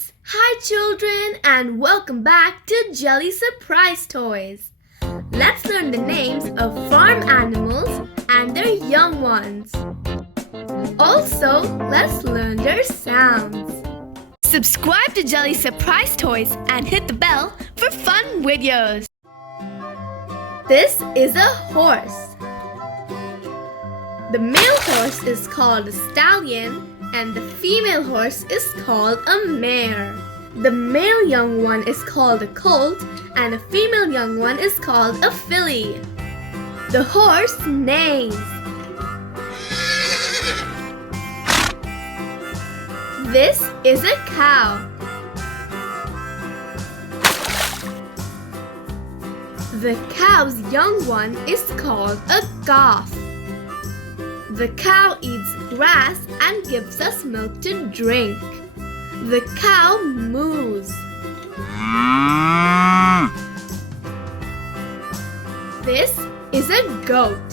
kids! Hi children, and welcome back to Jelly Surprise Toys. Let's learn the names of farm animals and their young ones. Also, let's learn their sounds. Subscribe to Jelly Surprise Toys and hit the bell for fun videos. This is a horse. The male horse is called a stallion and the female horse is called a mare. The male young one is called a colt and the female young one is called a filly. The horse neighs. This is a cow. The cow's young one is called a calf. The cow eats grass and gives us milk to drink. The cow moos. This is a goat.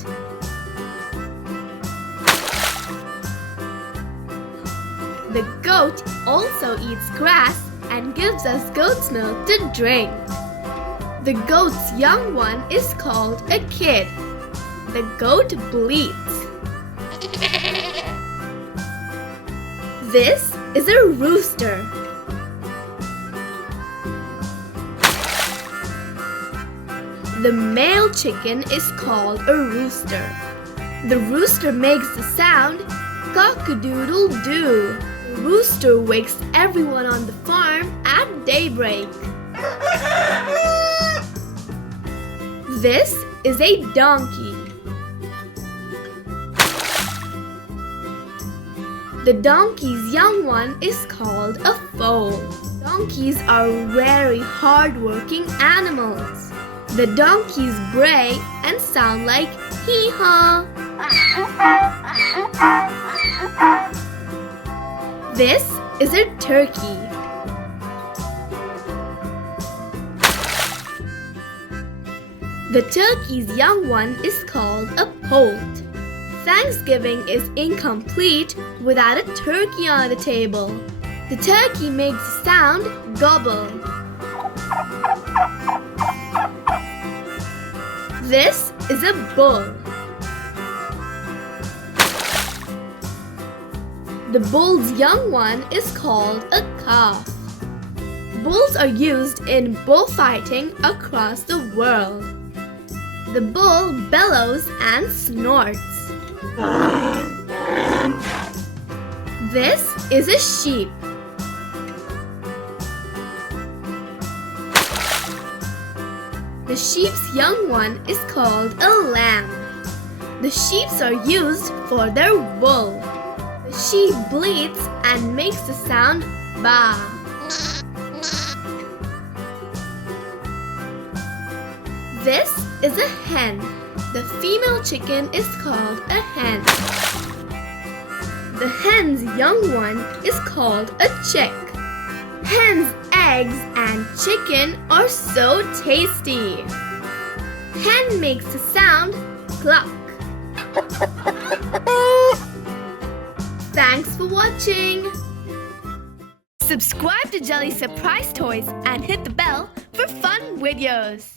The goat also eats grass and gives us goat's milk to drink. The goat's young one is called a kid. The goat bleats. This is a rooster. The male chicken is called a rooster. The rooster makes the sound cock-a-doodle-doo. The rooster wakes everyone on the farm at daybreak. This is a donkey. The donkey's young one is called a foal. Donkeys are very hard-working animals. The donkeys bray and sound like hee-haw. This is a turkey. The turkey's young one is called a poult. Thanksgiving is incomplete without a turkey on the table. The turkey makes the sound gobble. This is a bull. The bull's young one is called a calf. Bulls are used in bullfighting across the world. The bull bellows and snorts. This is a sheep. The sheep's young one is called a lamb. The sheep are used for their wool. The sheep bleats and makes the sound ba. This is a hen. The female chicken is called a hen. The hen's young one is called a chick. Hen's eggs and chicken are so tasty. Hen makes the sound cluck. Thanks for watching. Subscribe to Jelly Surprise Toys and hit the bell for fun videos.